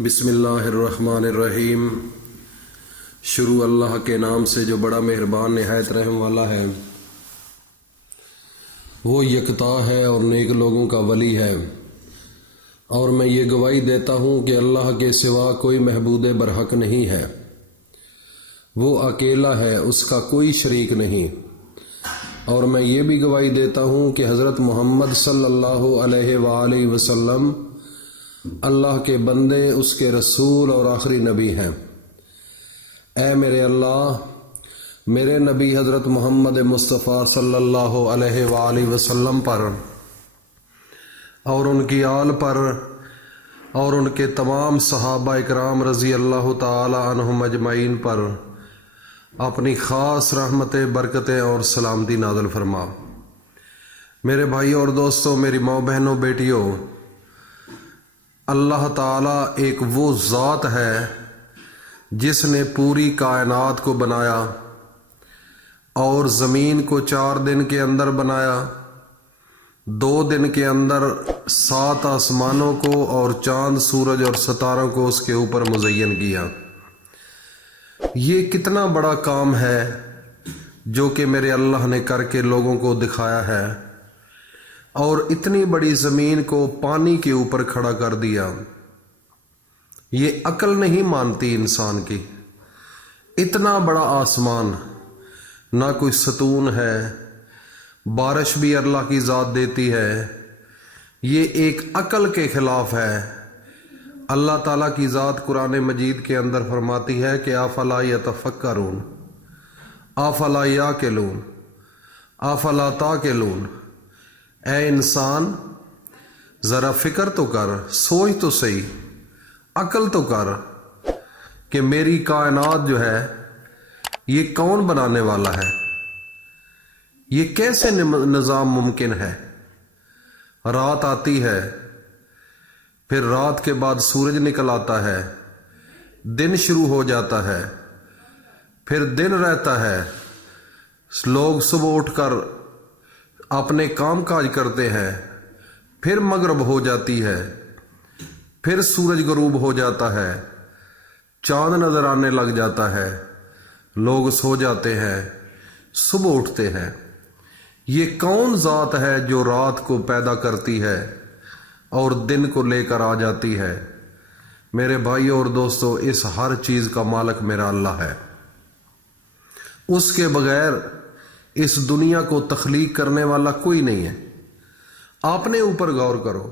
بسم اللہ الرحمن الرحیم۔ شروع اللہ کے نام سے جو بڑا مہربان نہایت رحم والا ہے۔ وہ یکتا ہے اور نیک لوگوں کا ولی ہے، اور میں یہ گواہی دیتا ہوں کہ اللہ کے سوا کوئی معبود برحق نہیں ہے۔ وہ اکیلا ہے، اس کا کوئی شریک نہیں۔ اور میں یہ بھی گواہی دیتا ہوں کہ حضرت محمد صلی اللہ علیہ وآلہ وسلم اللہ کے بندے، اس کے رسول اور آخری نبی ہیں۔ اے میرے اللہ، میرے نبی حضرت محمد مصطفیٰ صلی اللہ علیہ وآلہ وسلم پر اور ان کی آل پر اور ان کے تمام صحابہ اکرام رضی اللہ تعالی عنہم اجمعین پر اپنی خاص رحمتیں، برکتیں اور سلامتی نازل فرما۔ میرے بھائیوں اور دوستوں، میری ماں بہنوں، بیٹیوں، اللہ تعالیٰ ایک وہ ذات ہے جس نے پوری کائنات کو بنایا اور زمین کو 4 دن کے اندر بنایا، 2 دن کے اندر 7 آسمانوں کو اور چاند، سورج اور ستاروں کو اس کے اوپر مزین کیا۔ یہ کتنا بڑا کام ہے جو کہ میرے اللہ نے کر کے لوگوں کو دکھایا ہے، اور اتنی بڑی زمین کو پانی کے اوپر کھڑا کر دیا۔ یہ عقل نہیں مانتی انسان کی۔ اتنا بڑا آسمان، نہ کوئی ستون ہے، بارش بھی اللہ کی ذات دیتی ہے۔ یہ ایک عقل کے خلاف ہے۔ اللہ تعالیٰ کی ذات قرآن مجید کے اندر فرماتی ہے کہ افلا یتفکرون، افلا یاقلون، افلا تعقلون۔ اے انسان، ذرا فکر تو کر، سوچ تو صحیح، عقل تو کر کہ میری کائنات جو ہے یہ کون بنانے والا ہے؟ یہ کیسے نظام ممکن ہے؟ رات آتی ہے، پھر رات کے بعد سورج نکل آتا ہے، دن شروع ہو جاتا ہے، پھر دن رہتا ہے، لوگ صبح اٹھ کر اپنے کام کاج کرتے ہیں، پھر مغرب ہو جاتی ہے، پھر سورج غروب ہو جاتا ہے، چاند نظر آنے لگ جاتا ہے، لوگ سو جاتے ہیں، صبح اٹھتے ہیں۔ یہ کون ذات ہے جو رات کو پیدا کرتی ہے اور دن کو لے کر آ جاتی ہے؟ میرے بھائیوں اور دوستوں، اس ہر چیز کا مالک میرا اللہ ہے۔ اس کے بغیر اس دنیا کو تخلیق کرنے والا کوئی نہیں ہے۔ اپنے اوپر غور کرو،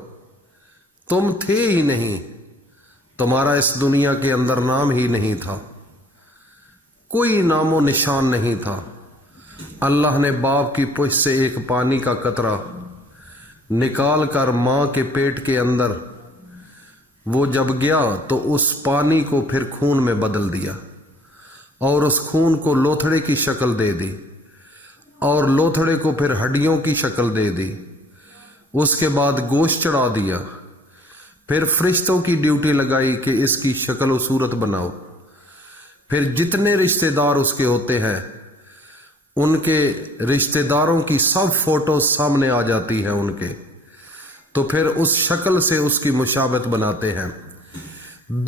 تم تھے ہی نہیں، تمہارا اس دنیا کے اندر نام ہی نہیں تھا، کوئی نام و نشان نہیں تھا۔ اللہ نے باپ کی پشت سے ایک پانی کا قطرہ نکال کر ماں کے پیٹ کے اندر وہ جب گیا تو اس پانی کو پھر خون میں بدل دیا، اور اس خون کو لوتھڑے کی شکل دے دی، اور لوتھڑے کو پھر ہڈیوں کی شکل دے دی، اس کے بعد گوشت چڑھا دیا، پھر فرشتوں کی ڈیوٹی لگائی کہ اس کی شکل و صورت بناؤ۔ پھر جتنے رشتہ دار اس کے ہوتے ہیں ان کے رشتہ داروں کی سب فوٹو سامنے آ جاتی ہیں ان کے، تو پھر اس شکل سے اس کی مشابہت بناتے ہیں۔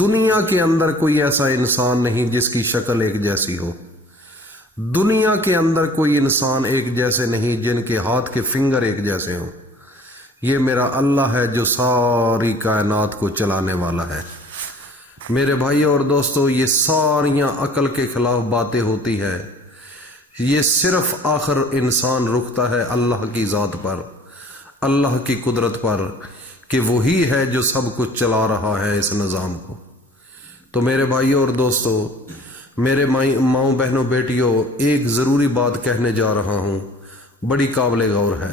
دنیا کے اندر کوئی ایسا انسان نہیں جس کی شکل ایک جیسی ہو۔ دنیا کے اندر کوئی انسان ایک جیسے نہیں جن کے ہاتھ کے فنگر ایک جیسے ہوں۔ یہ میرا اللہ ہے جو ساری کائنات کو چلانے والا ہے۔ میرے بھائیوں اور دوستوں، یہ ساریاں عقل کے خلاف باتیں ہوتی ہے۔ یہ صرف آخر انسان رکتا ہے اللہ کی ذات پر، اللہ کی قدرت پر، کہ وہی ہے جو سب کچھ چلا رہا ہے اس نظام کو۔ تو میرے بھائیوں اور دوستوں، میرے ماؤں بہنوں، بیٹیوں، ایک ضروری بات کہنے جا رہا ہوں، بڑی قابل غور ہے۔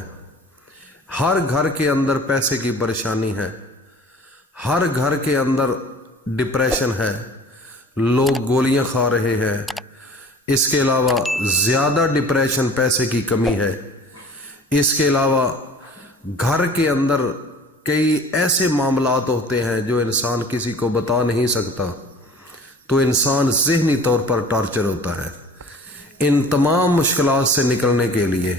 ہر گھر کے اندر پیسے کی پریشانی ہے، ہر گھر کے اندر ڈپریشن ہے، لوگ گولیاں کھا رہے ہیں۔ اس کے علاوہ زیادہ ڈپریشن پیسے کی کمی ہے۔ اس کے علاوہ گھر کے اندر کئی ایسے معاملات ہوتے ہیں جو انسان کسی کو بتا نہیں سکتا، تو انسان ذہنی طور پر ٹارچر ہوتا ہے۔ ان تمام مشکلات سے نکلنے کے لیے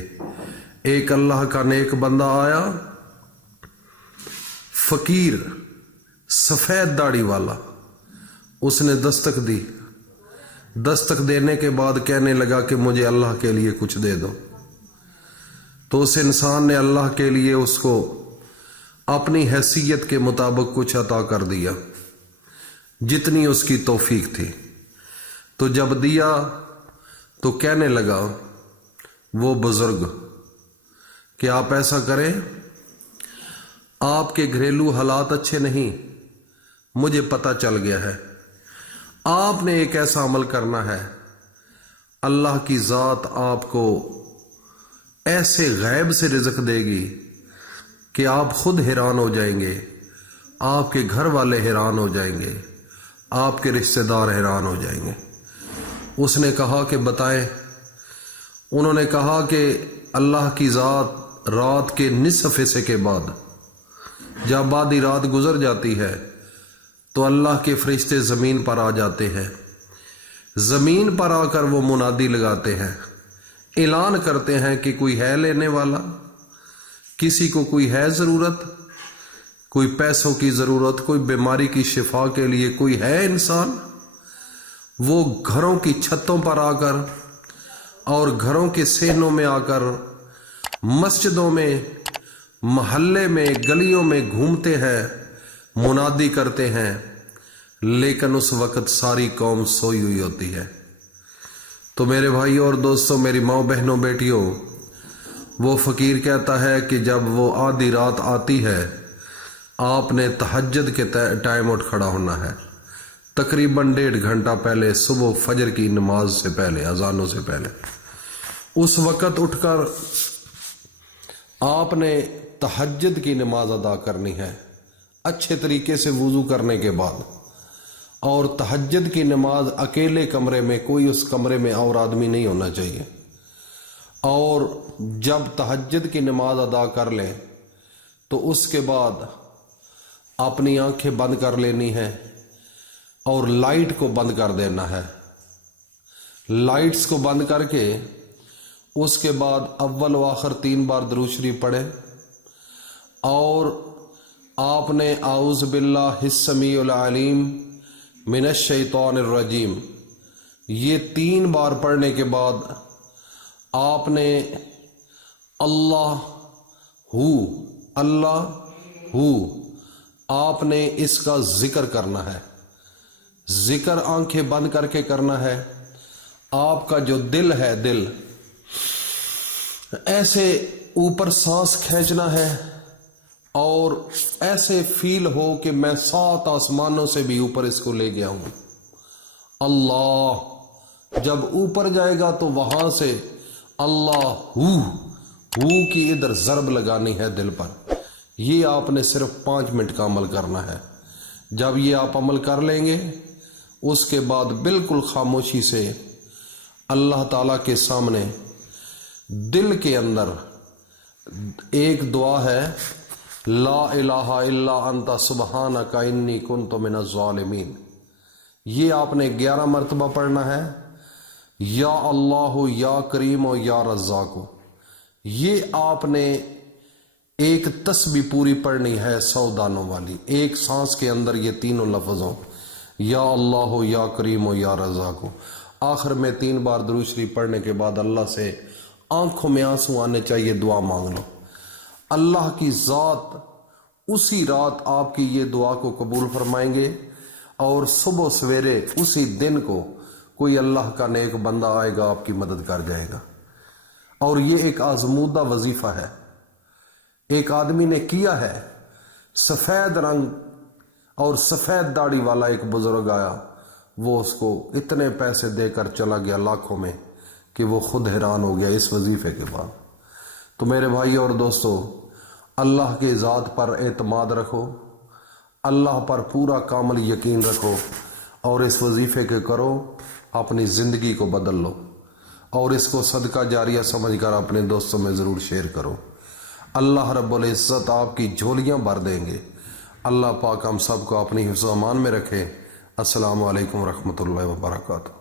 ایک اللہ کا نیک بندہ آیا، فقیر، سفید داڑھی والا، اس نے دستک دی. دستک دینے کے بعد کہنے لگا کہ مجھے اللہ کے لیے کچھ دے دو. تو اس انسان نے اللہ کے لیے اس کو اپنی حیثیت کے مطابق کچھ عطا کر دیا جتنی اس کی توفیق تھی. تو جب دیا تو کہنے لگا وہ بزرگ کہ آپ ایسا کریں، آپ کے گھریلو حالات اچھے نہیں، مجھے پتہ چل گیا ہے. آپ نے ایک ایسا عمل کرنا ہے، اللہ کی ذات آپ کو ایسے غیب سے رزق دے گی کہ آپ خود حیران ہو جائیں گے، آپ کے گھر والے حیران ہو جائیں گے، آپ کے رشتہ دار حیران ہو جائیں گے. اس نے کہا کہ بتائیں. انہوں نے کہا کہ اللہ کی ذات رات کے نصف حصے کے بعد جب آدھی رات گزر جاتی ہے تو اللہ کے فرشتے زمین پر آ جاتے ہیں. زمین پر آ کر وہ منادی لگاتے ہیں، اعلان کرتے ہیں کہ کوئی ہے لینے والا، کسی کو کوئی ہے ضرورت، کوئی پیسوں کی ضرورت، کوئی بیماری کی شفا کے لیے کوئی ہے انسان. وہ گھروں کی چھتوں پر آ کر اور گھروں کے صحنوں میں آ کر، مسجدوں میں، محلے میں، گلیوں میں گھومتے ہیں، منادی کرتے ہیں، لیکن اس وقت ساری قوم سوئی ہوئی ہوتی ہے. تو میرے بھائیوں اور دوستوں، میری ماں بہنوں بیٹیوں، وہ فقیر کہتا ہے کہ جب وہ آدھی رات آتی ہے آپ نے تہجد کے ٹائم اٹھ کھڑا ہونا ہے، تقریباً 1.5 گھنٹہ پہلے، صبح فجر کی نماز سے پہلے، اذانوں سے پہلے. اس وقت اٹھ کر آپ نے تہجد کی نماز ادا کرنی ہے اچھے طریقے سے وضو کرنے کے بعد. اور تہجد کی نماز اکیلے کمرے میں، کوئی اس کمرے میں اور آدمی نہیں ہونا چاہیے. اور جب تہجد کی نماز ادا کر لیں تو اس کے بعد اپنی آنکھیں بند کر لینی ہے اور لائٹ کو بند کر دینا ہے. لائٹس کو بند کر کے اس کے بعد اول و آخر 3 بار درود شریف پڑھیں اور آپ نے اعوذ باللہ السمیع العلیم من الشیطان الرجیم یہ 3 بار پڑھنے کے بعد آپ نے اللہ ہو آپ نے اس کا ذکر کرنا ہے. ذکر آنکھیں بند کر کے کرنا ہے. آپ کا جو دل ہے، دل ایسے اوپر سانس کھینچنا ہے اور ایسے فیل ہو کہ میں 7 آسمانوں سے بھی اوپر اس کو لے گیا ہوں. اللہ جب اوپر جائے گا تو وہاں سے اللہ ہو کی ادھر ضرب لگانی ہے دل پر. یہ آپ نے صرف 5 منٹ کا عمل کرنا ہے. جب یہ آپ عمل کر لیں گے اس کے بعد بالکل خاموشی سے اللہ تعالیٰ کے سامنے دل کے اندر ایک دعا ہے، لا الہ الا انت سبحانک انی کنت من الظالمین. یہ آپ نے 11 مرتبہ پڑھنا ہے. یا اللہ یا کریم و یا رزاق. یہ آپ نے ایک تسبیح پوری پڑھنی ہے 100 دانوں والی، ایک سانس کے اندر یہ تینوں لفظوں، یا اللہ یا کریم و یا رزاق. آخر میں 3 بار درود شریف پڑھنے کے بعد اللہ سے آنکھوں میں آنسو آنے چاہیے، دعا مانگ لو. اللہ کی ذات اسی رات آپ کی یہ دعا کو قبول فرمائیں گے اور صبح سویرے اسی دن کو کوئی اللہ کا نیک بندہ آئے گا، آپ کی مدد کر جائے گا. اور یہ ایک آزمودہ وظیفہ ہے. ایک آدمی نے کیا ہے، سفید رنگ اور سفید داڑھی والا ایک بزرگ آیا، وہ اس کو اتنے پیسے دے کر چلا گیا لاکھوں میں کہ وہ خود حیران ہو گیا اس وظیفے کے بعد. تو میرے بھائی اور دوستو، اللہ کے ذات پر اعتماد رکھو، اللہ پر پورا کامل یقین رکھو اور اس وظیفے کے کرو، اپنی زندگی کو بدل لو اور اس کو صدقہ جاریہ سمجھ کر اپنے دوستوں میں ضرور شیئر کرو. اللہ رب العزت آپ کی جھولیاں بھر دیں گے. اللہ پاک ہم سب کو اپنی حفظ و امان میں رکھے. السلام علیکم ورحمۃ اللہ وبرکاتہ.